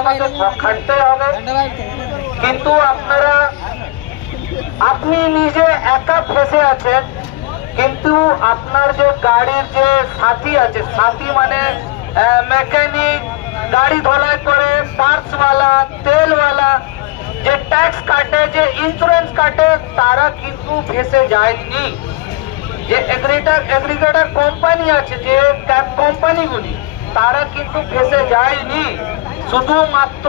আমাদের খাটতে হবে, কিন্তু আপনি নিজে একা ফেসে আছেন, কিন্তু আপনার যে গাড়ির যে সাথী আছে, সাথী মানে মেকানিক, গাড়ি ধোলাই করে, পার্টসওয়ালা, তেলওয়ালা, যে ট্যাক্স কাটে, যে ইন্স্যুরেন্স কাটে, তারা কিন্তু ফেসে যায়নি। যে এগ্রিগেটর কোম্পানি আছে, যে ক্যাব কোম্পানিগুলি, তারা কিন্তু ফেসে যায়নি। শুধুমাত্র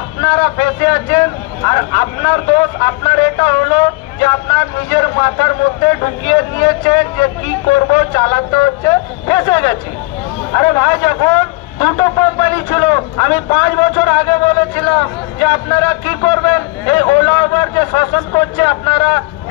আপনারা ফেসে আছেন। আর আপনার দোষ, আপনার এটা হলো যে আপনার নিজের মাথার মধ্যে ঢুকিয়ে নিয়েছেন যে কি করব, চালাতে হচ্ছে, ফেসে গেছি। আরে ভাই, যখন দুটো কোম্পানি ছিল, আমি 5 বছর আগে বলেছিলাম যে আপনারা কি করবেন, এই ওলা উবার যে শোষণ করছে, আপনারা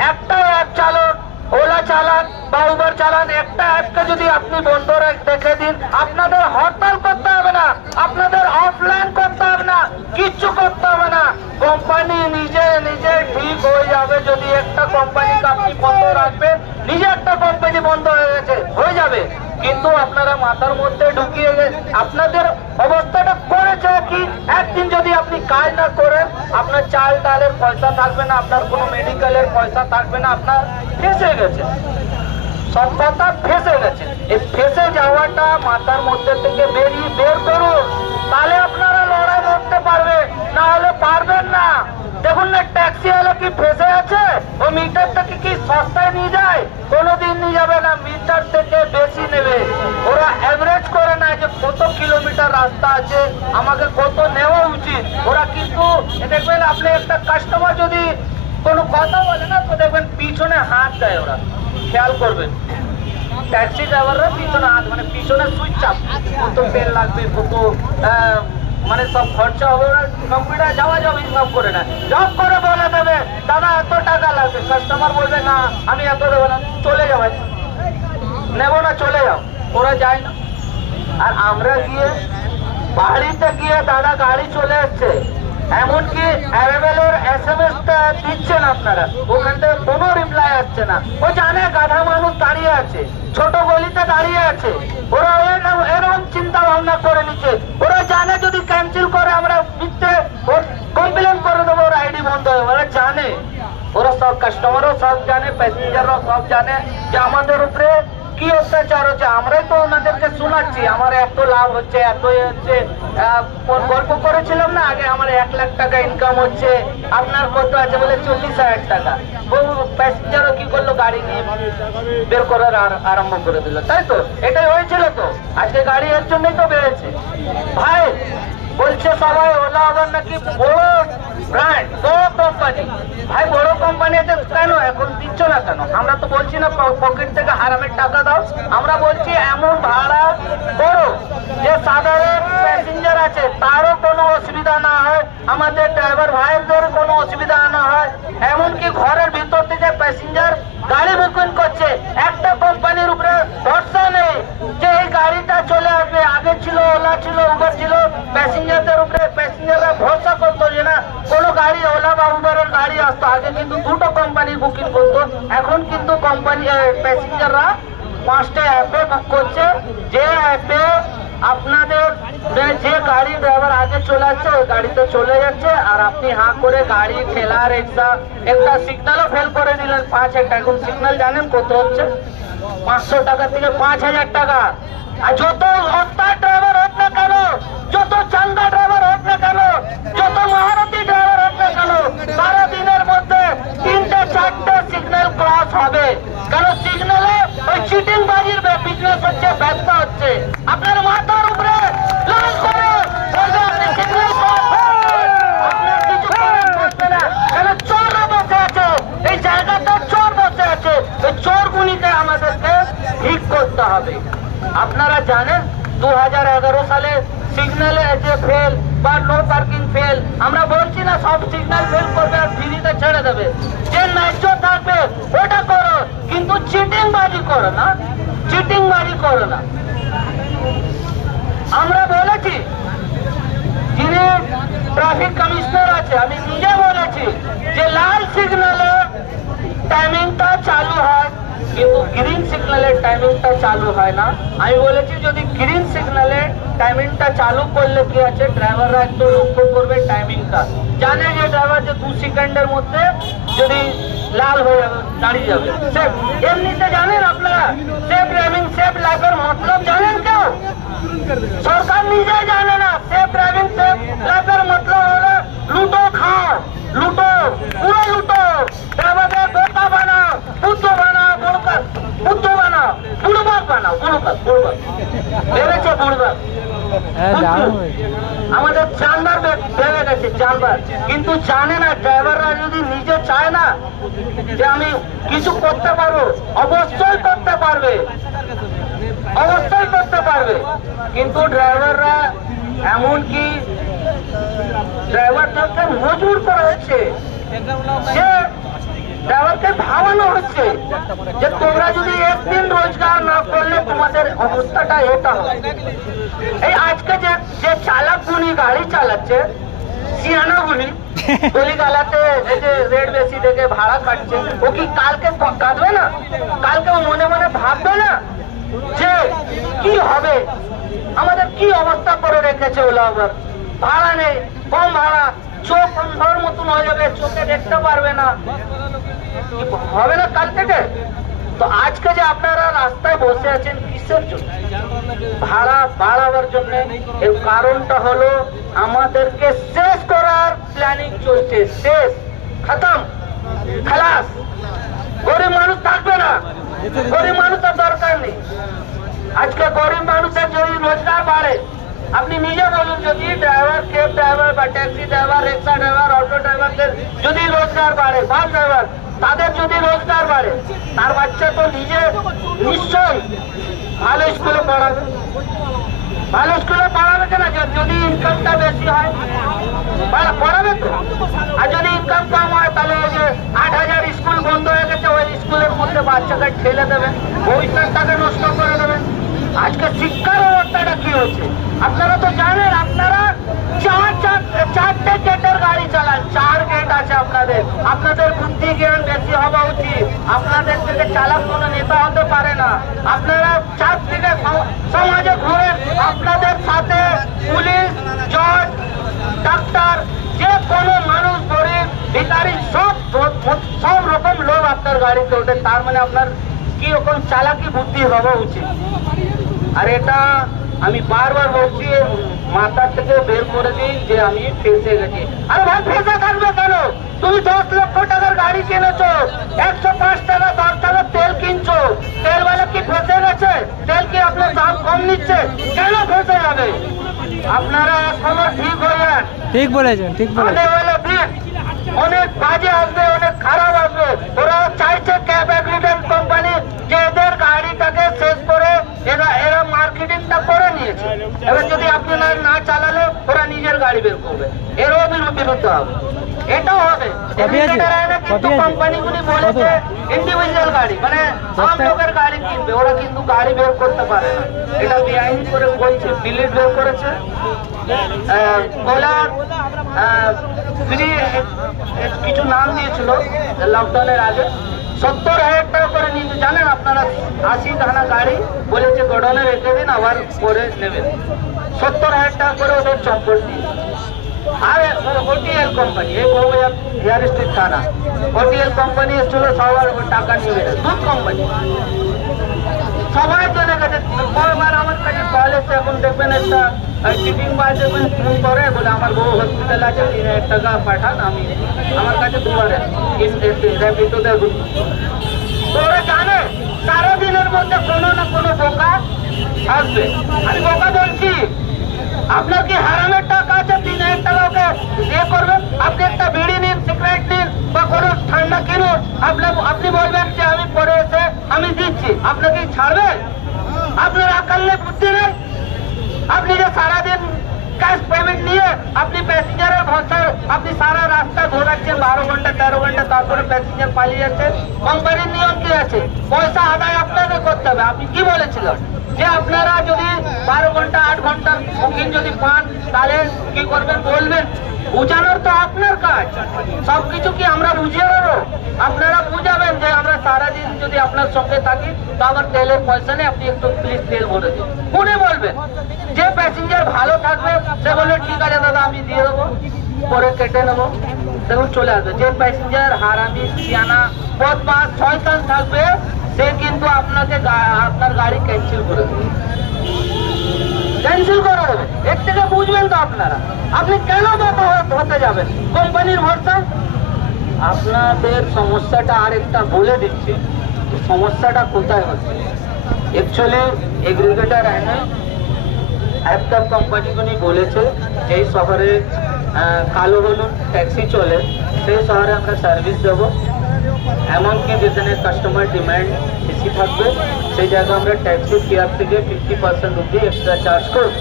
একটা অ্যাপ চালান, ওলা চালান বা উবার চালান, একটা অ্যাপকে যদি আপনি বন্ধ রেখে দিন, আপনাদের হরতাল করতে হবে না, আপনাদের অফলাইন করতে হবে না, কিচ্ছু করতে হবে না। কোম্পানি নিজে নিজে ঠিক হয়ে যাবে। যদি একটা কোম্পানিকে আপনি বন্ধ রাখবেন, নিজে একটা কোম্পানি বন্ধ হয়ে যাবে। কিন্তু আপনারা মাথার মধ্যে ঢুকিয়ে আপনাদের অবস্থাটা করেছে কি, একদিন যদি আপনি কাজ না করেন, আপনার চাল ডালের পয়সা থাকবে না, আপনার কোনো মেডিকেলের পয়সা থাকবে না, আপনার ফেসে গেছে, সব কথা ফেসে গেছে। এই ফেসে যাওয়াটা মাথার মধ্যে থেকে বের করুন, তাহলে আপনারা লড়াই করতে পারবে, না হলে পারবেন না। দেখুন না, ট্যাক্সি ওয়ালা কি ফেসে আছে? ও মিটারটাকে কি সস্তায় নিয়ে যায়? কোনোদিন নিয়ে যাবে না, মিটার থেকে বেশি নেবে। ওরা অ্যাভারেজ করে না যে কত কিলোমিটার রাস্তা আছে, আমাকে কত নেওয়া উচিত। ওরা কিন্তু দেখবেন, আপনি একটা কাস্টমার যদি কোনো কথা বলে না, তো দেখবেন পিছনে হাত দেয়। ওরা খেয়াল করবেন, ট্যাক্সি ড্রাইভাররা পিছনে হাত, মানে পিছনে সুইচ চাপ, কত তেল লাগবে, কত মানে সব খরচা হবে। ওরা কম্পিউটার যাওয়া হিসাব করে না, জব করে বলে দেবে দাদা এত টাকা লাগবে। কাস্টমার বলবে না আমি এত দেবো না, চলে যাও, নেবো না, চলে যাও। ওরা যায় না। আর আমরা গিয়ে বাড়িতে গিয়ে দাদা গাড়ি চলে এসছে, এমনকি অ্যাভেলেবল SMS-টা দিচ্ছেন আপনারা, ওখান থেকে কোনো রিপ্লাই আসছে না। ও জানে গাধা মানুষ দাঁড়িয়ে আছে, ছোট গলিতে দাঁড়িয়ে আছে, ওরা এরকম চিন্তা ভাবনা করে নিচ্ছে। ওরা জানে যদি ক্যান্সেল করে আমরা মিথ্যে কমপ্লেন করে দেবো, ওর আইডি বন্ধ হবে। ওরা জানে, ওরা সব কাস্টমারও সব জানে, প্যাসেঞ্জাররাও সব জানে যে আমাদের উপরে কি অত্যাচার হচ্ছে। আমরাই তো ওনাদেরকে শোনাচ্ছি, আমার এত লাভ হচ্ছে, এত হচ্ছে। গল্প করেছিলাম না আগে, আমার 1 লাখ টাকা ইনকাম হচ্ছে, আপনার কত আছে বলে 40,000 টাকা। প্যাসেঞ্জারও কি করলো, গাড়ি নিয়ে বের করার আরম্ভ করে দিল, তাই তো? এটাই হয়েছিল তো, আজকে গাড়ি এর জন্যই তো বেড়েছে। ভাই বলছে সবাই ওলা আবার নাকি বড় ব্র্যান্ড, বড় কোম্পানি। ভাই বড় কোম্পানি আছে কেন এখন দিচ্ছ না কেন? আমরা তো বলছি না পকেট থেকে হারামের টাকা দাও, আমরা বলছি এমন ভাড়া করো যে সাধারণ প্যাসেঞ্জার আছে তারও কোনো অসুবিধা না হয়, আমাদের ড্রাইভার ভাইদের কোনো অসুবিধা না হয়। এমনকি ঘরের ভিতর থেকে প্যাসেঞ্জার গাড়ি বুকিং করছে, একটা কোম্পানির উপরে ভরসা নেই যে এই গাড়িটা চলে আসবে। আগে ছিল ওলা, ছিল উবার, ছিল প্যাসেঞ্জারদের উপরে, প্যাসেঞ্জাররা ভরসা করতো যে না কোনো গাড়ি ওলা বা উবারের গাড়ি আসতো। আগে কিন্তু দুটো কোম্পানি বুকিং করতো, এখন কিন্তু কোম্পানি প্যাসেঞ্জাররা 5টা অ্যাপে বুক করছে। যে অ্যাপে আপনাদের যে গাড়ি ড্রাইভার আগে চলে আসছে, ওই গাড়িতে চলে যাচ্ছে, আর আপনি হাঁ করে গাড়ি ঠেলার একটা সিগন্যালও ফেল করে দিলেন 5 টাকা। এখন সিগন্যাল জানেন কত হচ্ছে? 500 টাকা থেকে 5,000 টাকা। আর যত অস্তার ড্রাইভার হোক না কেন, যত চাঙ্গা ড্রাইভার হোক না কেন, যত মহারথী ড্রাইভার হোক না কেন, সারাদিনের মধ্যে 3-4টে সিগন্যাল ক্রস হবে। কেন? সিগন্যালে ওই চিটিং বাজির বিজনেস হচ্ছে, ব্যবসা হচ্ছে। আপনার মাথার উপরে লাল করে আপনি সিগন্যাল ক্রস, আপনার কিছু করার থাকবে না। কেন? চোররা বসে আছে এই জায়গাটা, চোর বসে আছে। ওই চোরগুলিকে আমাদেরকে ঠিক করতে হবে। আপনারা জানেন 2011 সালে সিগন্যালে যে ফেল বা নো পার্কিং ফেল, আমরা বলছি না সব সিগন্যাল ফেল করবে আর ফ্রিতে ছেড়ে দেবে। যে ন্যায্য থাকবে ওটা করো, কিন্তু চিটিং বাজি করো না, চিটিং বাজি করো না। আমরা বলেছি, যিনি ট্রাফিক কমিশনার আছে, আমি নিজে বলেছি যে লাল সিগন্যালে টাইমিংটা চালু হয়, কিন্তু গ্রিন সিগন্যালের টাইমিংটা চালু হয় না। আমি বলেছি যদি গ্রিন সিগন্যালে টাইমিংটা চালু করলে কি আছে, ড্রাইভাররা একটু লক্ষ্য করবে টাইমিংটা, জানে যে ড্রাইভার যে 2 সেকেন্ডের মধ্যে যদি লাল হয়ে যাবে দাঁড়িয়ে যাবে সেফ। এমনিতে জানেন আপনারা সেফ ড্রাইভিং সেফ লাইফের মতলব জানেন কেউ? সরকার নিজে জানে না। সেফ ড্রাইভিং সেফ লাইফের মতলব হলো লুটো খাও, লুটো, পুরো লুটো, ড্রাইভারদের বোকা বানাও, বুদ্ধ বানাও, বুদ্ধ বানাও, বুড়বাক বানাও, বুড়বাক ভেবেছে বুড়বাক। আমাদের জানবার ভেবে গেছে জানবার, কিন্তু জানে না ড্রাইভাররা যদি নিজে চায় না যে আমি কিছু করতে পারবো, অবশ্যই করতে পারবে, অবশ্যই করতে পারবে। কিন্তু ড্রাইভাররা এমনকি ড্রাইভারদেরকে মজবুর করা হচ্ছে, যে ড্রাইভারকে ভাবানো হচ্ছে যে তোমরা যদি একদিন রোজগার না করলে তোমাদের অবস্থাটা এটা হবে। এই আজকে যে চালক গুনি গাড়ি চালাচ্ছে, সিয়ানা গুনি গলি গালাতে এই যে রেট বেশি দেখে ভাড়া কাটছে, ও কি কালকে কাঁদবে না? কালকে ও মনে মনে ভাববে না যে কি হবে, আমাদের কি অবস্থা করে রেখেছে ওলা আবার, ভাড়া নেই, কম ভাড়া, চোখ অন্ধর মতন হয়ে যাবে, চোখে দেখতে পারবে না, হবে না কাল থেকে। তো আজকে যে আপনারা রাস্তায় বসে আছেন কিসের জন্য? ভাড়া বাড়াবার জন্য। এর কারণটা হলো আমাদেরকে শেষ করার প্ল্যানিং চলছে, শেষ, খতম, খালাস। গরিব মানুষ থাকবে না, গরিব মানুষের দরকার নেই। আজকে গরিব মানুষের যদি রোজগার বাড়ে, আপনি নিজে বলুন, যদি ড্রাইভার, ক্যাব ড্রাইভার বা taxi driver, rickshaw driver, auto ড্রাইভারদের যদি রোজগার বাড়ে, বাস ড্রাইভার, তাদের যদি রোজগার বাড়ে, তার বাচ্চা তো নিজে নিশ্চয়ই ভালো স্কুলে পড়াবে, ভালো স্কুলে পড়াবে কেনা? যদি ইনকামটা বেশি হয় পড়াবে তো। আর যদি ইনকাম কম হয়, তাহলে ওই যে 8,000 স্কুল বন্ধ হয়ে গেছে, ওই স্কুলের মধ্যে বাচ্চাকে ঠেলে দেবেন, ভবিষ্যৎটাকে নষ্ট করে দেবেন। আজকে শিক্ষার অবস্থাটা কি হচ্ছে আপনারা তো জানেন। আপনারা চারটে গেটের গাড়ি চালান, 4 গেট আছে আপনাদের। আপনাদের বুদ্ধি জ্ঞান বেশি হওয়া উচিত। আপনাদের থেকে চালাক কোনো নেতা হতে পারে না। আপনারা চারদিকে সমাজে ঘুরে, আপনাদের সাথে পুলিশ, জজ, ডাক্তার, যে কোনো মানুষ, গরিব, ভিখারি, সব রকম লোক আপনার গাড়িতে ওঠে। তার মানে আপনার কি রকম চালাকি বুদ্ধি হওয়া উচিত। আর এটা আমি বারবার বলছি, মাথা থেকে বের করে দিন যে আমি ফেসে গেছি। আরে ভাই, ফেসে থাকবে কেন? তুমি 10 লক্ষ টাকার গাড়ি কিনেছো, 105 টাকা 10 টাকা তেল কিনছো, তেলওয়ালা কি ফেসে গেছে? তেল কি আপনার দাম কম নিচ্ছে? কেন ফেসে যাবে? আপনারা এখনো ঠিক হয়ে যান। ঠিক বলেছেন, ঠিক বলেছেন। অনেক বাজে আসবে, অনেক খারাপ আসবে। ওরা চাইছে ক্যাব অ্যাগ্রিডেন্ট কোম্পানি যে এদের গাড়িটাকে শেষ করে এরা মার্কেটিংটা করে নিয়েছে। এবার যদি আপনি না চালালে ওরা নিজের গাড়ি বের করবে, এরও বিরুদ্ধে হবে, এটাও হবে। কিন্তু কোম্পানিগুলি বলেছে ইন্ডিভিজুয়াল গাড়ি, মানে আম লোকের গাড়ি কিনবে, ওরা কিন্তু গাড়ি বের করতে পারে না। এটা বেআইন করে বলছে। বিলিট বের করেছে, কোলার ফ্রি কিছু নাম দিয়েছিল লকডাউনের আগে, 70,000 টাকা করে নিয়েছে। জানেন আপনারা, 80 খানা গাড়ি বলেছে গোডাউনে রেখে দিন, আবার পরে নেবেন। 70,000 টাকা করে ওদের চপ্পল দিয়ে। আর ওটিএল কোম্পানি, এই হেয়ার স্ট্রিট থানা, ওটিএল কোম্পানি এসেছিল, সবার টাকা নিয়ে গেছে। দুধ কোম্পানি সবাই চলে গেছে। কয়বার আমার কাছে কল এসে, এখন দেখবেন একটা চিটিং বাজ দেখবেন ফোন করে, বলে আমার বউ হসপিটাল আছে, 3,000 টাকা পাঠান। আমি আমার কাছে দুবারে র্যাপিডো দেখুন। তো ওরা জানে সারাদিনের মধ্যে কোনো না কোনো বোকা আসবে। আমি বোকা বলছি, আপনার কি হারামের টাকা আছে? 3,000 টাকা ওকে ইয়ে করবেন। আপনি একটা বিড়ি নিন, সিগারেট নিন, বা কোনো ঠান্ডা কিনুন, আপনি বলবেন যে আমি পরে এসে আমি দিচ্ছি, আপনাকে ছাড়বেন? আপনার আকাল নেই, বুদ্ধি নেই। আপনি যে সারাদিন ক্যাশ পেমেন্ট নিয়ে আপনি প্যাসেঞ্জারের ভরসায় আপনি সারা রাস্তা ঘোরাচ্ছেন 12 ঘন্টা 13 ঘন্টা, তারপরে প্যাসেঞ্জার পালিয়ে যাচ্ছে। কোম্পানির নিয়ম কি আছে? পয়সা আদায় আপনাকে করতে হবে। আপনি কি বলেছিলেন যে আপনারা যদি 12 ঘন্টা 8 ঘন্টার বুকিং যদি পান, তাহলে কি করবেন বলবেন। বুঝানোর তো আপনার কাজ, সবকিছু কি আমরা বুঝিয়ে দেবো? আপনারা বুঝাবেন যে আমরা সারাদিন যদি আপনার সঙ্গে থাকি তো আমার তেলের পয়সা নেই, আপনি একটু প্লিজ তেল ভরে দিন। ফোনে বলবেন, যে প্যাসেঞ্জার ভালো থাকবে সে বলবে ঠিক আছে দাদা আমি দিয়ে দেবো, পরে কেটে নেবো, দেখুন চলে আসবে। যে প্যাসেঞ্জার হারামি সিয়ানা বদমাস শয়তান থাকবে সে কিন্তু আপনাকে আপনার গাড়ি ক্যান্সেল করে দেবে, ক্যান্সেল করা হবে। এর থেকে বুঝবেন তো আপনারা, আপনি কেন বাধা হতে যাবেন কোম্পানির ভরসায়? আপনাদের সমস্যাটা আর একটা বলে দিচ্ছি, সমস্যাটা কোথায় হচ্ছে। অ্যাকচুয়ালি এগ্রিগেটর আইনে একটা কোম্পানিগুলি বলেছে যেই শহরে কালো হলুদ ট্যাক্সি চলে সেই শহরে আমরা সার্ভিস দেবো, এমনকি যেখানে কাস্টমার ডিমান্ড বেশি থাকবে সেই জায়গায় আমরা ট্যাক্সি ফেয়ার থেকে 50% অব্দি এক্সট্রা চার্জ করব।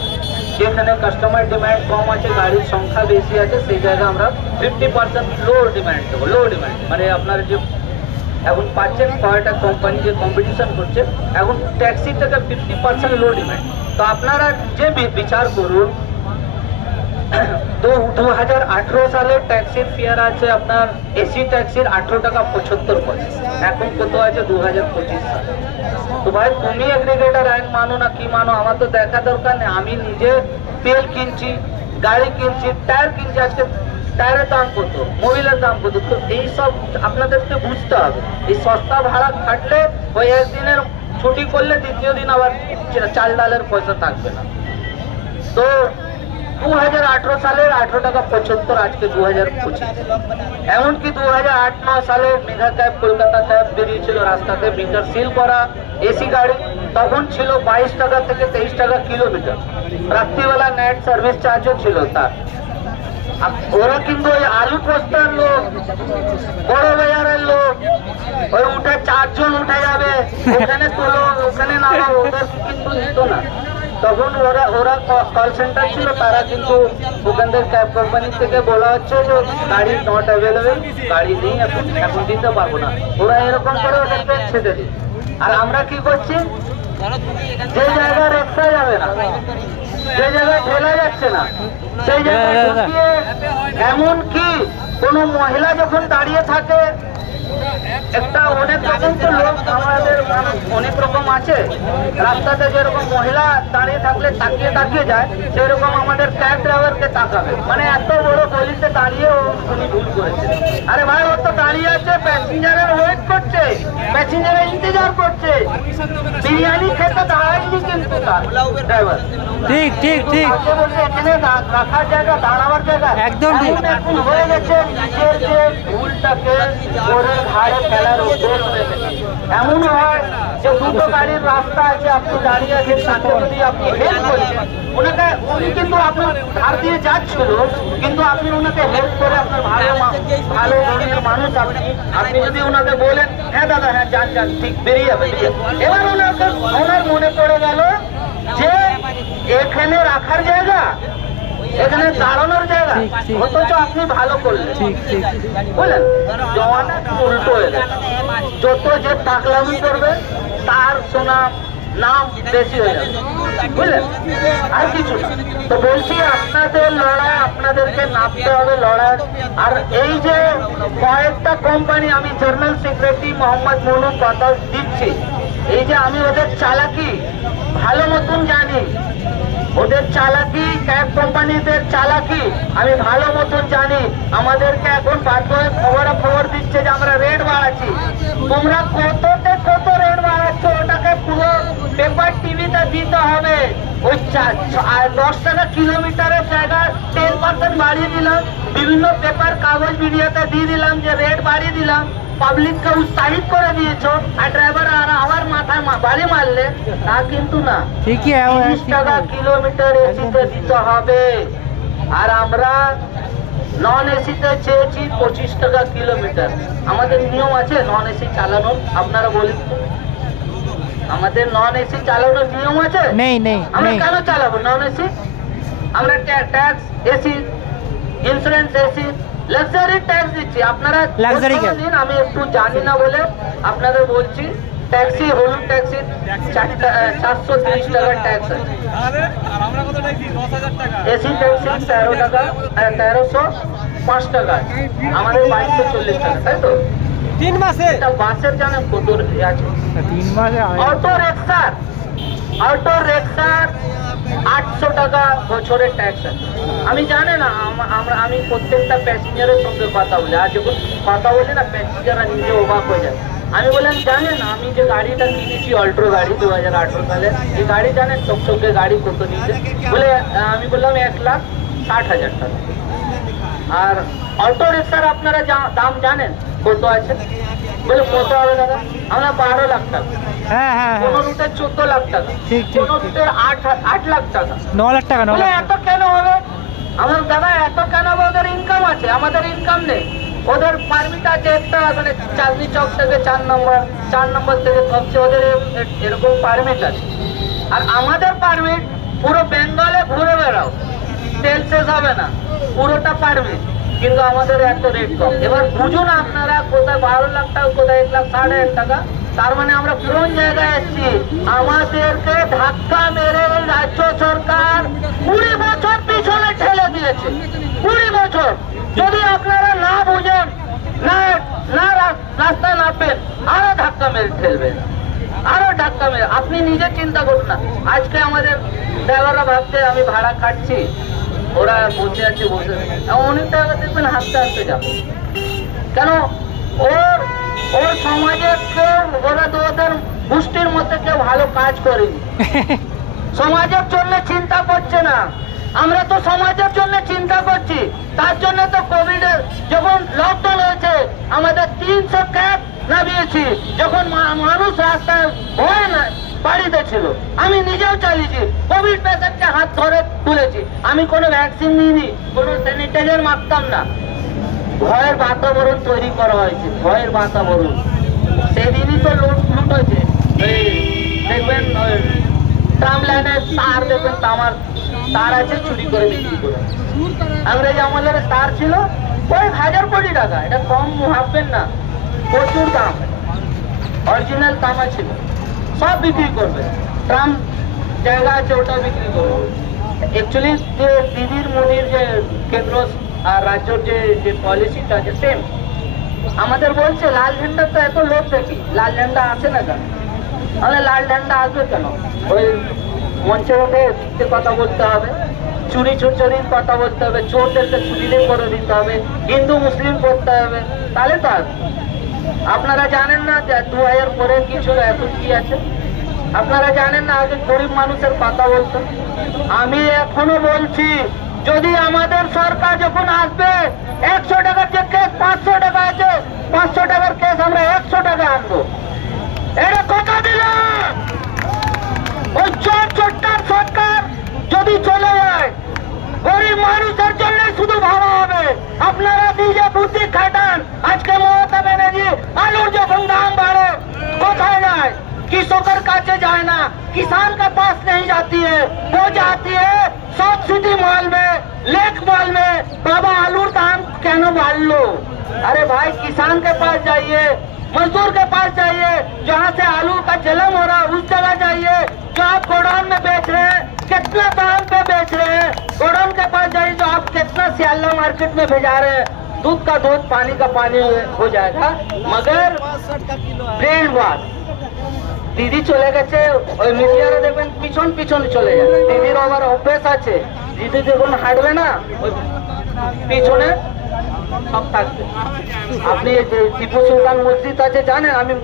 যেখানে কাস্টমার ডিমান্ড কম আছে, গাড়ির সংখ্যা বেশি আছে, সেই জায়গায় আমরা 50% লো ডিমান্ড দেবো। লো ডিমান্ড মানে আপনার যে এখন পাচ্ছেন কয়টা কোম্পানি যে কম্পিটিশন করছে, এখন ট্যাক্সি থেকে 50% লো ডিমান্ড। তো আপনারা যে বিচার করুন, 2018 সালে ট্যাক্সির ফেয়ার আছে আপনার এসি ট্যাক্সির 18 টাকা 75 পয়সা, এখন কত আছে 2025 সালে। তো ভাই তুমি এগ্রিগেটর আইন মানো না কি মানো আমার তো দেখা দরকার নেই। আমি নিজে তেল কিনছি, গাড়ি কিনছি, টায়ার কিনছি, আজকে টায়ারের দাম কত, মোবিলের দাম কত, তো এইসব আপনাদেরকে বুঝতে হবে। এই সস্তা ভাড়া খাটলে ওই একদিনের ছুটি করলে দ্বিতীয় দিন আবার চাল ডালের পয়সা থাকবে না। তো 2018 সালের 18 টাকা 75, আজকে 2025। এমনকি 2008-9 সালে মেঘা ক্যাব, কলকাতা ক্যাব বেরিয়েছিল রাস্তাতে মিটার সিল করা এসি গাড়ি, তখন ছিল 22 টাকা থেকে 23 টাকা কিলোমিটার। রাত্রিবেলা নাইট সার্ভিস চার্জও ছিল তার। ওরা কিন্তু ওই আলু পোস্টার লোক, বড় বাজারের লোক, ওই উঠে 4 জন উঠে যাবে, ওখানে তোলো ওখানে নামাও, ওদের কিন্তু দিত না। তখন ওরা কল সেন্টার ছিল, তারা কিন্তু ওখানকার ক্যাব কোম্পানি থেকে বলা হচ্ছে যে গাড়ি নট অ্যাভেলেবেল, গাড়ি নেই, এখন দিতে পারবো না। ওরা এরকম করে ওদেরকে ছেড়ে দিই। আর আমরা কি করছি, যে জায়গায় রিক্সা যাবে না, যে জায়গায় ঠেলা যাচ্ছে না সেই জায়গায় ঢুকিয়ে, এমনকি কোনো মহিলা যখন দাঁড়িয়ে থাকে, একটা অনেক রকম তো লোক আমাদের অনেক রকম আছে রাস্তাতে, যেরকম মহিলা দাঁড়িয়ে থাকলে তাকিয়ে তাকিয়ে যায় সেরকম আমাদের ক্যাব ড্রাইভারকে তাকাবে, মানে এত বড় গলিতে দাঁড়িয়ে উনি ভুল করেছে। আরে ভাই ও তো দাঁড়িয়ে আছে, প্যাসেঞ্জারের ওয়েট করছে, প্যাসেঞ্জারের ইন্তজার করছে, বিরিয়ানি খেতে দাঁড়ায়নি কিন্তু তার ড্রাইভার। ঠিক ঠিক ঠিক, এখানে রাখার জায়গা, দাঁড়াবার জায়গা একদম ঠিক। এখন হয়ে গেছে নিজের যে ভুলটাকে করে ঘাড়ে ফেলার উদ্দেশ্য হয়ে গেছে। এমন হয় যে দুটো গাড়ির রাস্তা আছে, আপনি দাঁড়িয়ে আছেন, তাকে যদি আপনি হেল্প করছেন, ওনাকে উনি কিন্তু আপনার ধার দিয়ে যাচ্ছিল, কিন্তু আপনি ওনাকে হেল্প করে আপনার ভালো ধরনের মানুষ আপনি যদি ওনাকে বলেন হ্যাঁ দাদা হ্যাঁ যান যান ঠিক বেরিয়ে যাবে, এবার ওনার মনে পড়ে গেল যে এখানে রাখার জায়গা, এখানে দাঁড়ানোর জায়গা, অথচ আপনি ভালো করলেন, বুঝলেন? জমানা উল্টো হয়ে গেছে। যত যে পাগলামি করবে তার সুনাম নাম বেশি হয়ে যাবে, বুঝলেন? আর কিছু না। তো বলছি আপনাদের লড়াই, আপনাদেরকে নামতে হবে লড়াই। আর এই যে কয়েকটা কোম্পানি, আমি জেনারেল সেক্রেটারি মোহাম্মদ মনু কথা দিচ্ছি, এই যে আমি ওদের চালাকি ভালো মতন জানি, ওদের চালাকি, ক্যাব কোম্পানিদের চালাকি আমি ভালো মতন জানি। আমাদেরকে এখন বাধ্য হয়ে খবর দিচ্ছে যে আমরা রেট বাড়াচ্ছি। তোমরা কততে কত রেট বাড়াচ্ছ, ওটাকে পুরো পেপার টিভিতে দিতে হবে। ওই 10 টাকা কিলোমিটারের জায়গায় 10% বাড়িয়ে দিলাম, বিভিন্ন পেপার কাগজ মিডিয়াতে দিয়ে দিলাম যে রেট বাড়িয়ে দিলাম, পাবলিককে উৎসাহিত করে দিয়েছো, আর ড্রাইভার আর আমার মাথায় বাড়ি মারলে তা কিন্তু না। 30 টাকা কিলোমিটার এসিতে দিতে হবে, আর আমরা নন এসিতে চেয়েছি 25 টাকা কিলোমিটার। আমাদের নিয়ম আছে নন এসি চালানোর, আপনারা বলুন আমাদের নন এসি চালানোর নিয়ম আছে? নেই নেই। আমরা কেন চালাবো নন এসি? আমরা tax AC, insurance AC, luxury tax দিচ্ছি। আপনারা লাক্সারি দিন, আমি একটু জানি না বলে আপনাদের বলছি। ট্যাক্সি হলুদ ট্যাক্সি 430 টাকা ট্যাক্স আছে। এসি ট্যাক্সি 13 টাকা 1305 টাকা আছে। আমাদের 2240 টাকা, তাই তো? 3 মাসে এটা বাসের জানেন কত আছে? 3 মাসে অটো রিক্সার 800 টাকা বছরের ট্যাক্স আছে। আমি জানি না, আমি প্রত্যেকটা প্যাসেঞ্জারের সঙ্গে কথা বলি, আর যখন কথা বলি না প্যাসেঞ্জাররা নিজে অবাক হয়ে যায়। আমি বললাম জানেন আমি যে গাড়িটা কিনেছি অল্ট্রো গাড়ি 2018 সালে, এই গাড়ি জানেন চকচকে গাড়ি কত নিয়েছে? বলে আমি বললাম 1,60,000 টাকা। আর অটো রিক্সার আপনারা দাম জানেন কত আছে? বলে কত হবে দাদা? আমরা 12 লাখ টাকা। হ্যাঁ হ্যাঁ কোন রুটে 14 লাখ টাকা, ঠিক, ঠিক, কোন রুটে 8 লাখ টাকা। 9 লাখ টাকা। 9 বলে লাখ এত কেন হবে? আমার দাদা এত কেন হবে? ওদের ইনকাম আছে, আমাদের ইনকাম নেই। ওদের পারমিট আছে একটা, মানে চাঁদনি চক থেকে 4 নম্বর থেকে সবচে ওদের এরকম পারমিট আছে। আর আমাদের পারমিট পুরো বেঙ্গলে ঘুরে বেড়াও, তেল শেষ হবে না, পুরোটা পারমিট, কিন্তু আমাদের এত রেট কম। এবার বুঝুন আপনারা, কোথায় 12 লাখ টাকা, কোথায় 1,60,000 টাকা। তার মানে আমরা কোন জায়গায় এসেছি? আমাদেরকে ধাক্কা মেরে রাজ্য সরকার 20 বছর পিছনে ঠেলে দিয়েছে। 20 বছর যদি আপনারা না বুঝেন, না রাস্তায় নামবেন, আরো ধাক্কা মেরে ঠেলবেন, আরো ধাক্কা মেরে। আপনি নিজে চিন্তা করুন না, আজকে আমাদের ড্রাইভাররা ভাবছে আমি ভাড়া খাচ্ছি, ওরা বসে আছে, অনেক টাকা দেখবেন হাসতে হাসতে যাবে। কেন? ওর সমাজে কেউ, ওরা তো ওদের গোষ্ঠীর মধ্যে কেউ ভালো কাজ করেনি, সমাজের জন্য চিন্তা করছে না। আমরা তো সমাজের জন্য চিন্তা করছি। তার জন্য তো কোভিডে যখন লকডাউন হয়েছে আমাদের 300 ক্যাব নামিয়েছি, যখন মানুষ রাস্তায় ভয় না বাড়িতে ছিল। আমি নিজেও চালিয়েছি, কোভিড পেশেন্টকে হাত ধরে তুলেছি। আমি কোনো ভ্যাকসিন নিইনি, কোনো স্যানিটাইজার মাখতাম না। ভয়ের বাতাবরণ তৈরি করা হয়েছে, ভয়ের বাতাবরণ। সেদিনই তো লুট হয়েছে। দেখবেন ট্রাম লাইনের তার, দেখবেন তামার তার আছে, চুরি করে বিক্রি করে। ইংরেজ আমলের তার ছিল কয়েক 1000 কোটি টাকা, এটা কম ভাববেন না, প্রচুর দাম। অরিজিনাল তামা ছিল, সব বিক্রি করবে। ট্রাম জায়গা আছে, ওটা বিক্রি করবে। অ্যাকচুয়ালি যে দিদির মোদির যে কেন্দ্র আর রাজ্যের যে পলিসিটা আছে সেম। আমাদের বলছে লাল ঝান্ডা তো এত লোক দেখি, লাল ঝান্ডা আসে না কেন? তাহলে লাল ঝান্ডা আসবে কেন? ওই মঞ্চে উঠে কথা বলতে হবে, চুরি চুরির কথা বলতে হবে, চোরদেরকে চুরিতে করে দিতে হবে, হিন্দু মুসলিম করতে হবে, তাহলে তো আসবে। আপনারা জানেন না যে 2000 পরে কি ছিল, এখন কি আছে? আপনারা জানেন না আগে গরিব মানুষের কথা বলতো। আমি এখনো বলছি, যদি আমাদের সরকার যখন আসবে 100 টাকার যে কেস 500 টাকা আছে, 500 টাকার কেস আমরা 100 টাকা আনবো। এটা কথা দিলাম। ওই চোরটার সরকার যদি চলে যায়, গরিব মানুষের জন্য শুধু ভাবা হবে। আপনারা নিজে বুদ্ধি খাটান। আজকে মমতা ব্যানার্জি আলুর যখন দাম বাড়ে কোথায় যায়? कृषकों काचे जाए ना, किसान के पास नहीं जाती है, वो जाती है साउथ सिटी मॉल में, लेक मॉल में। बाबा आलू दाम क्या बढ़ लो? अरे भाई किसान के पास जाइए, मजदूर के पास जाइए, जहाँ से आलू का जलम हो रहा है उस जगह जाइए। जो आप गोडाउन में बेच रहे हैं कितना दाम पे बेच रहे हैं, गोडाउन के पास जाइए। जो आप कितना सियाला मार्केट में भेजा रहे हैं, दूध का दूध पानी का पानी हो जाएगा। मगर ब्रेन वॉश দিদি চলে গেছে, ওই মিডিয়ারে দেখবেন পিছন পিছন চলে যায়। দিদির আবার অভ্যেস আছে, দিদি যখন হাঁটবে না ওই পিছনে সব থাকবে। আপনি টিপু সুলতান মসজিদ আছে জানেন? আমি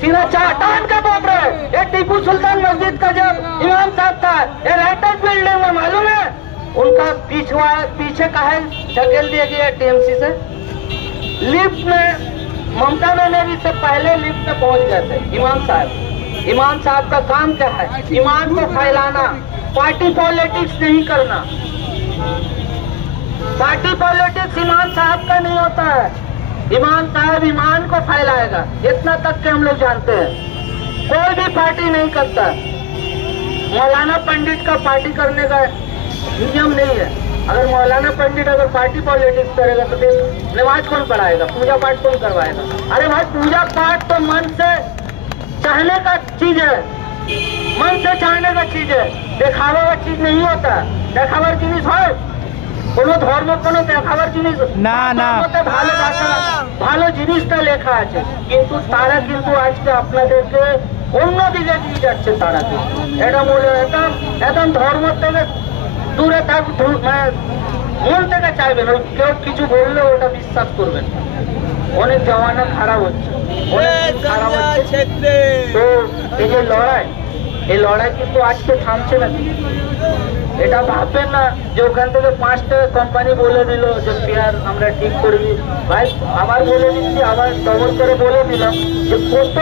सीना टान के बोल रहे हैं। ये टीपू सुल्तान मस्जिद का जब इमाम साहब था, ये राइटर बिल्डिंग में मालूम है उनका पीछे का है धकेल दिया गया टीएमसी से। लिफ्ट में ममता बनर्जी से पहले लिफ्ट में पहुंच गए थे इमाम साहब। इमाम साहब का काम क्या है? ईमान को फैलाना, पार्टी पॉलिटिक्स नहीं करना। पार्टी पॉलिटिक्स इमाम साहब का नहीं होता है। इमाम साहब ईमान को फैलाएगा, इतना तक के हम लोग जानते हैं। कोई भी पार्टी नहीं करता। मौलाना पंडित का पार्टी करने का नियम नहीं है। अगर मौलाना पंडित अगर पार्टी पॉलिटिक्स करेगा तो नमाज कौन पढ़ाएगा, पूजा पाठ कौन करवाएगा? अरे भाई पूजा पाठ तो मन से चाहने का चीज है, मन से चाहने का चीज है, देखावा का चीज नहीं होता। देखाবার জিনিস হয় কোনো ধর্ম কোনো দেখাবার জিনিস না, না। ধর্মতে ভালোবাসা ভালো জিনিসটা লেখা আছে, কিন্তু তারা কিন্তু আজকে আপনাদেরকে অন্যদিকে নিয়ে যাচ্ছে। তারা কিন্তু এটা বলে একদম একদম ধর্ম থেকে দূরে থাক, মানে মন থেকে চাইবেন। ওই কেউ কিছু বললে ওটা বিশ্বাস করবেন না। অনেক জমানা খারাপ হচ্ছে, অনেক খারাপ হচ্ছে। তো এই যে লড়াই, এই লড়াই কিন্তু আজকে থামছে না। এটা ভাববেন না যে ওখান থেকে 5টা কোম্পানি বলে দিল যে ফেয়ার আমরা ঠিক করে দিই। ভাই আবার বলে দিচ্ছি, আবার ডবল করে বলে দিলাম যে কত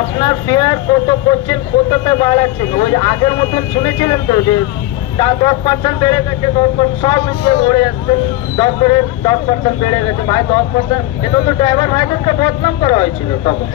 আপনার ফেয়ার কত করছেন, কতটা বাড়াচ্ছেন। ওই আগের মতন শুনেছিলেন তো যে 10% বেড়ে গেছে, 10% সব মিলিয়ে ঘুরে আসছে, 10% বেড়ে গেছে। ভাই 10% এটা তো ড্রাইভার ভাইদেরকে বদনাম করা হয়েছিল তখন।